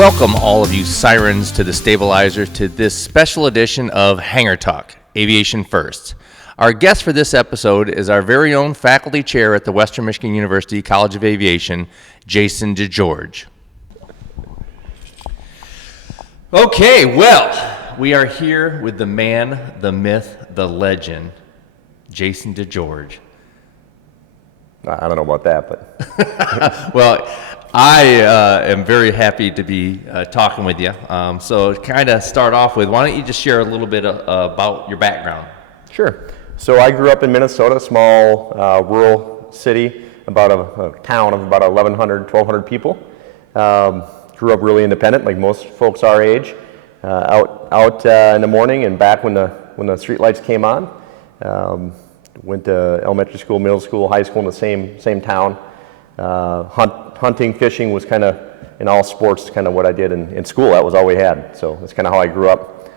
Welcome all of you sirens to the stabilizer to this special edition of Hangar Talk, Aviation First. Our guest for this episode is our very own faculty chair at the Western Michigan University College of Aviation, Jason DeGeorge. Okay, well, we are here with the man, the myth, the legend, Jason DeGeorge. I don't know about that, but Well, I am very happy to be talking with you. So kind of start off with, why don't you just share a little bit about your background? sure. So I grew up in Minnesota, a small rural city, about a town of about 1,100, 1,200 people. Grew up really independent, like most folks our age. Out in the morning and back when the street lights came on. Went to elementary school, middle school, high school in the same town. Hunting, fishing was kind of, in all sports, kind of what I did in school. That was all we had. So that's kind of how I grew up.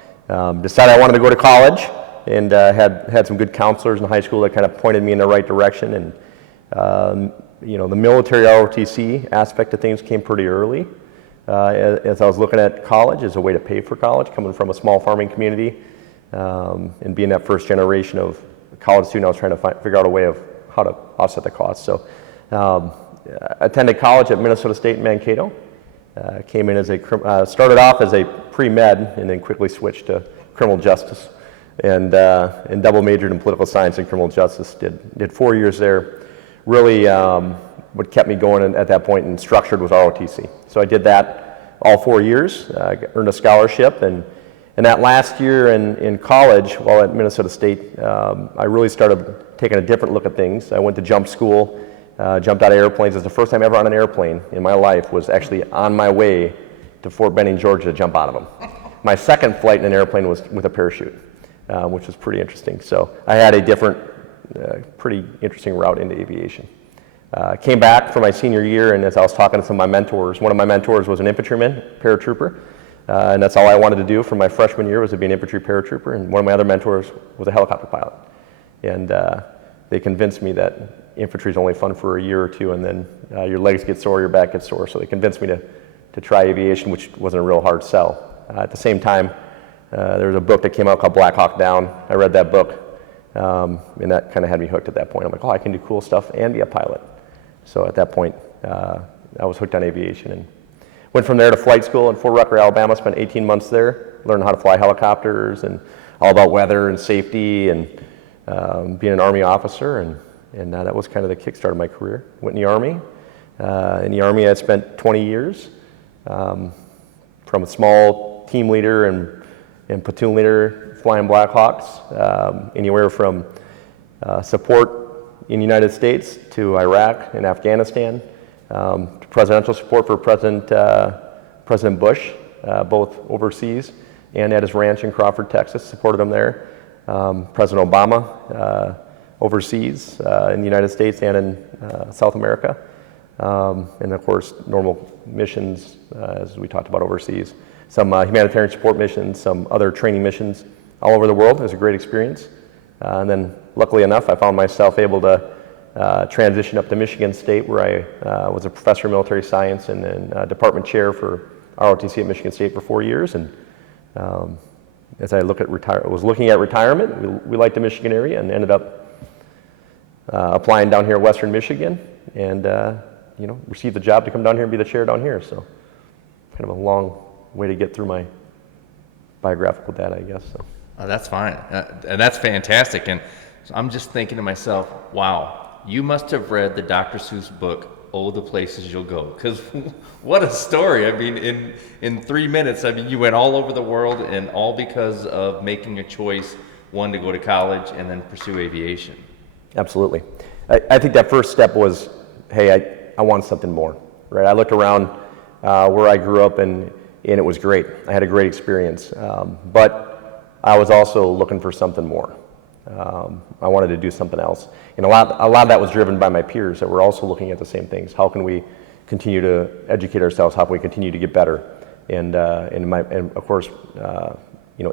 Decided I wanted to go to college, and had some good counselors in high school that kind of pointed me in the right direction. And the military ROTC aspect of things came pretty early. As I was looking at college as a way to pay for college, coming from a small farming community, and being that first generation of college student, I was trying to figure out a way of how to offset the cost. So attended college at Minnesota State in Mankato. Came in as started off as a pre-med and then quickly switched to criminal justice, and double majored in political science and criminal justice. Did 4 years there. Really what kept me going at that point and structured was ROTC. So I did that all 4 years, earned a scholarship, and that last year in college, while at Minnesota State, I really started taking a different look at things. I went to jump school, jumped out of airplanes. It was the first time ever on an airplane in my life, was actually on my way to Fort Benning, Georgia to jump out of them. My second flight in an airplane was with a parachute, which was pretty interesting. So I had a different, pretty interesting route into aviation. Came back for my senior year, and as I was talking to some of my mentors, one of my mentors was an infantryman, paratrooper. And that's all I wanted to do for my freshman year, was to be an infantry paratrooper. And one of my other mentors was a helicopter pilot. And they convinced me that infantry is only fun for a year or two, and then your legs get sore, your back gets sore. So they convinced me to try aviation, which wasn't a real hard sell. At the same time, there was a book that came out called Black Hawk Down. I read that book, and that kind of had me hooked at that point. I'm like, oh, I can do cool stuff and be a pilot. So at that point, I was hooked on aviation, and went from there to flight school in Fort Rucker, Alabama. Spent 18 months there, learning how to fly helicopters and all about weather and safety, and being an Army officer. And that was kind of the kickstart of my career. Went in the Army. In the Army, I spent 20 years, from a small team leader and platoon leader flying Black Hawks, anywhere from support in the United States to Iraq and Afghanistan, to presidential support for President Bush, both overseas and at his ranch in Crawford, Texas. Supported him there. President Obama, overseas in the United States and in South America. And of course, normal missions, as we talked about overseas. Some humanitarian support missions, some other training missions all over the world. It was a great experience. And then, luckily enough, I found myself able to transition up to Michigan State, where I was a professor of military science and then department chair for ROTC at Michigan State for 4 years. And as I was looking at retirement, we liked the Michigan area and ended up applying down here at Western Michigan, and received the job to come down here and be the chair down here. So kind of a long way to get through my biographical data, I guess. So. Oh, that's fine. And that's fantastic. And so I'm just thinking to myself, wow, you must have read the Dr. Seuss book, Oh, the Places You'll Go. Because what a story. I mean, in 3 minutes, I mean, you went all over the world, and all because of making a choice, one, to go to college and then pursue aviation. Absolutely. I think that first step was, hey, I want something more, right? I looked around where I grew up, and it was great. I had a great experience. But I was also looking for something more. I wanted to do something else. And a lot of that was driven by my peers that were also looking at the same things. How can we continue to educate ourselves? How can we continue to get better? And of course,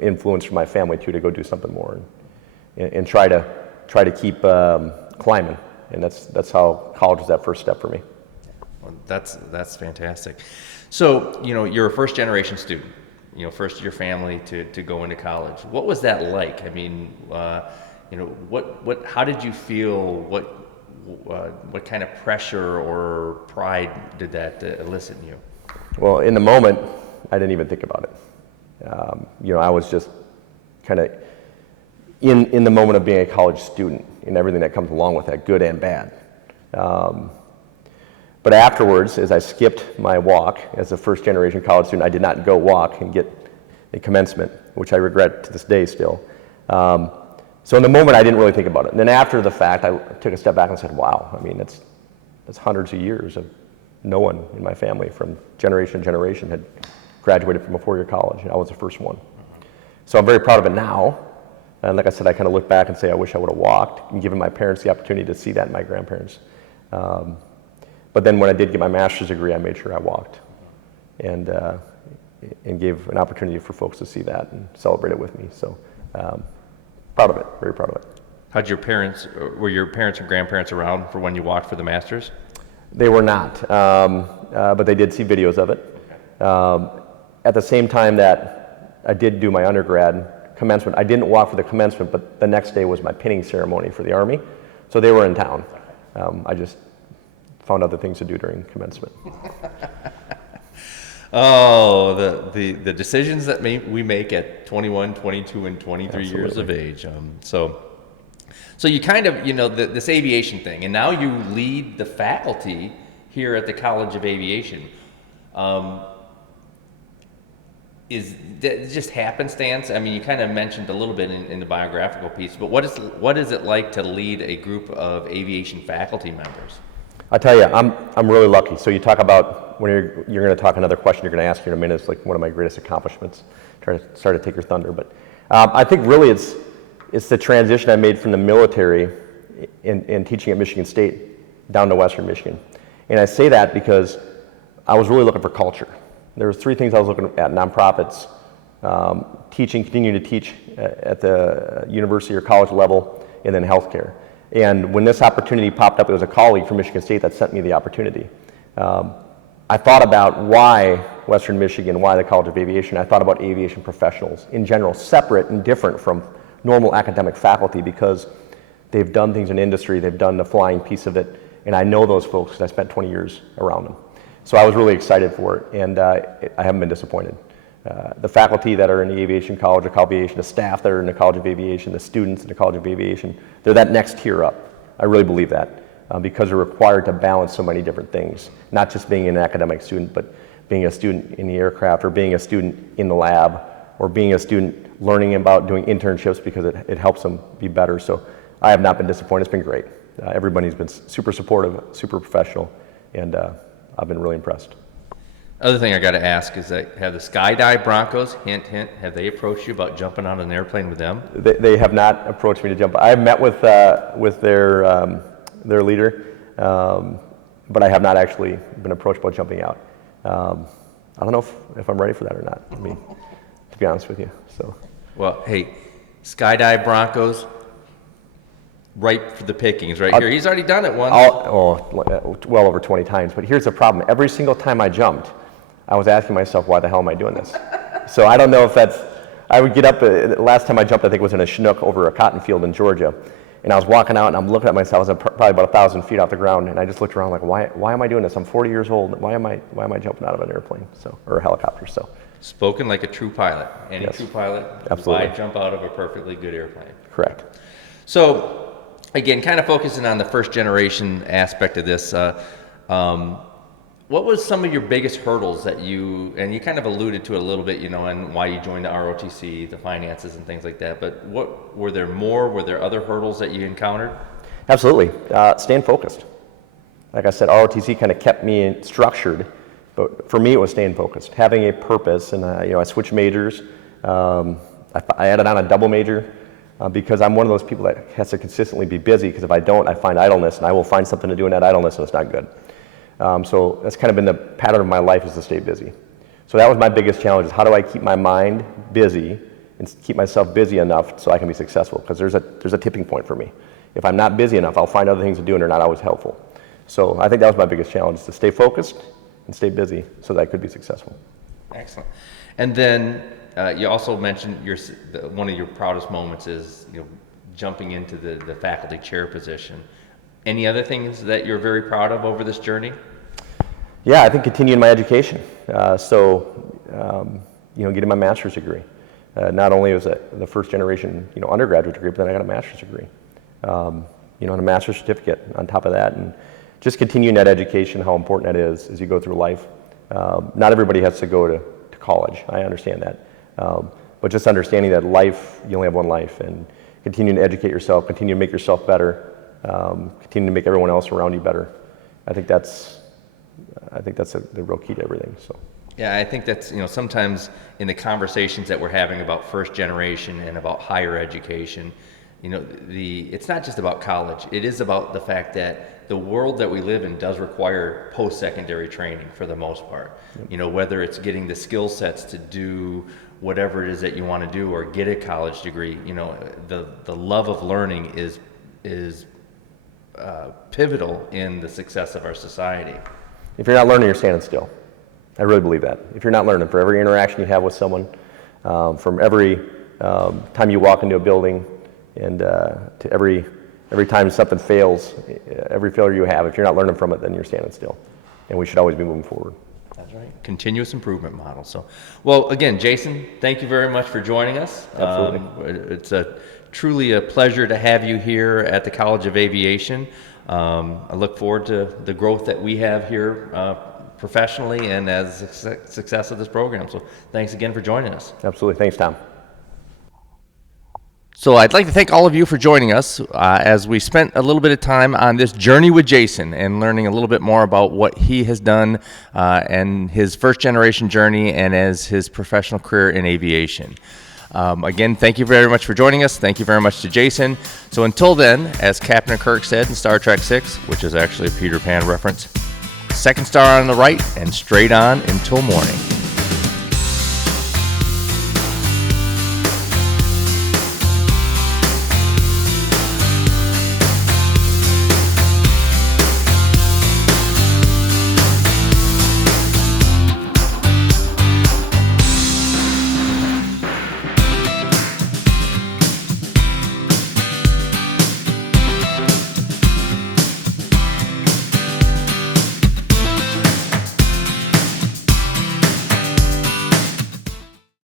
influence from my family too, to go do something more and try to keep climbing. And that's how college was that first step for me. Well, that's fantastic. So, you're a first generation student, first of your family to go into college. What was that like? I mean, how did you feel? What kind of pressure or pride did that elicit in you? Well, in the moment, I didn't even think about it. I was just kind of in the moment of being a college student and everything that comes along with that, good and bad. But afterwards, as I skipped my walk as a first generation college student, I did not go walk and get a commencement, which I regret to this day still. So in the moment, I didn't really think about it. And then after the fact, I took a step back and said, wow, I mean, that's hundreds of years of no one in my family from generation to generation had graduated from a four-year college, and I was the first one. So I'm very proud of it now. And like I said, I kind of look back and say, I wish I would have walked and given my parents the opportunity to see that, and my grandparents. But then when I did get my master's degree, I made sure I walked and gave an opportunity for folks to see that and celebrate it with me. So proud of it, very proud of it. Were your parents and grandparents around for when you walked for the Masters? They were not, but they did see videos of it. At the same time that I did do my undergrad commencement, I didn't walk for the commencement, but the next day was my pinning ceremony for the Army. So they were in town. I just found other things to do during commencement. Oh, the decisions that we make at 21, 22, and 23 Absolutely. years of age. So you kind of, this aviation thing, and now you lead the faculty here at the College of Aviation. Is that just happenstance? I mean, you kind of mentioned a little bit in the biographical piece, but what is it like to lead a group of aviation faculty members? I tell you, I'm really lucky. So you talk about when you're going to talk another question you're going to ask here in a minute. It's like one of my greatest accomplishments. Try to start to take your thunder, but I think really it's the transition I made from the military in teaching at Michigan State down to Western Michigan, and I say that because I was really looking for culture. There was three things I was looking at: nonprofits, continuing to teach at the university or college level, and then healthcare. And when this opportunity popped up, it was a colleague from Michigan State that sent me the opportunity. I thought about why Western Michigan, why the College of Aviation. I thought about aviation professionals in general, separate and different from normal academic faculty, because they've done things in industry, they've done the flying piece of it, and I know those folks because I spent 20 years around them. So I was really excited for it, and I haven't been disappointed. The faculty that are in the Aviation College of Aviation, the staff that are in the College of Aviation, the students in the College of Aviation, they're that next tier up. I really believe that, because they're required to balance so many different things, not just being an academic student, but being a student in the aircraft, or being a student in the lab, or being a student learning about doing internships, because it helps them be better. So I have not been disappointed. It's been great. Everybody's been super supportive, super professional, and I've been really impressed. Other thing I got to ask is that have the Skydive Broncos, hint, hint, have they approached you about jumping on an airplane with them? They have not approached me to jump. I have met with their leader, but I have not actually been approached about jumping out. I don't know if I'm ready for that or not, I mean, to be honest with you. So, well, hey, Skydive Broncos, ripe for the pickings right here. He's already done it once. Well over 20 times. But here's the problem. Every single time I jumped, I was asking myself, why the hell am I doing this? So I don't know if I would get up, last time I jumped, I think was in a Chinook over a cotton field in Georgia. And I was walking out and I'm looking at myself, I was probably about 1,000 feet off the ground, and I just looked around like, why am I doing this? I'm 40 years old. Why am I jumping out of an airplane? Or a helicopter? So. Spoken like a true pilot. Any Yes. true pilot, Absolutely. why jump out of a perfectly good airplane? Correct. So, again, kind of focusing on the first generation aspect of this, what was some of your biggest hurdles that and you kind of alluded to it a little bit, and why you joined the ROTC, the finances and things like that, but were there other hurdles that you encountered? Absolutely. Staying focused. Like I said, ROTC kind of kept me structured, but for me it was staying focused, having a purpose, and I switched majors. I added on a double major because I'm one of those people that has to consistently be busy, because if I don't, I find idleness, and I will find something to do in that idleness, and it's not good. So that's kind of been the pattern of my life, is to stay busy. So that was my biggest challenge, is how do I keep my mind busy and keep myself busy enough so I can be successful, because there's a tipping point for me. If I'm not busy enough, I'll find other things to do, and they're not always helpful. So I think that was my biggest challenge, is to stay focused and stay busy so that I could be successful. Excellent. And then you also mentioned one of your proudest moments is jumping into the faculty chair position. Any other things that you're very proud of over this journey? Yeah, I think continuing my education. Getting my master's degree. Not only was it the first generation, undergraduate degree, but then I got a master's degree. And a master's certificate on top of that, and just continuing that education, how important that is as you go through life. Not everybody has to go to college. I understand that, but just understanding that life, you only have one life, and continuing to educate yourself, continue to make yourself better, continue to make everyone else around you better. I think that's the real key to everything. So. Yeah, I think that's, sometimes in the conversations that we're having about first generation and about higher education, it's not just about college. It is about the fact that the world that we live in does require post-secondary training for the most part. Yep. Whether it's getting the skill sets to do whatever it is that you want to do or get a college degree, the love of learning is pivotal in the success of our society. If you're not learning, you're standing still. I really believe that. If you're not learning, for every interaction you have with someone, from every time you walk into a building, and to every time something fails, every failure you have, if you're not learning from it, then you're standing still. And we should always be moving forward. That's right. Continuous improvement model. So, well, again, Jason, thank you very much for joining us. Absolutely. It's truly a pleasure to have you here at the College of Aviation. I look forward to the growth that we have here professionally and as a success of this program. So thanks again for joining us. Absolutely. Thanks, Tom. So I'd like to thank all of you for joining us as we spent a little bit of time on this journey with Jason and learning a little bit more about what he has done and his first generation journey and as his professional career in aviation. Again, thank you very much for joining us. Thank you very much to Jason. So until then, as Captain Kirk said in Star Trek VI, which is actually a Peter Pan reference, second star on the right and straight on until morning.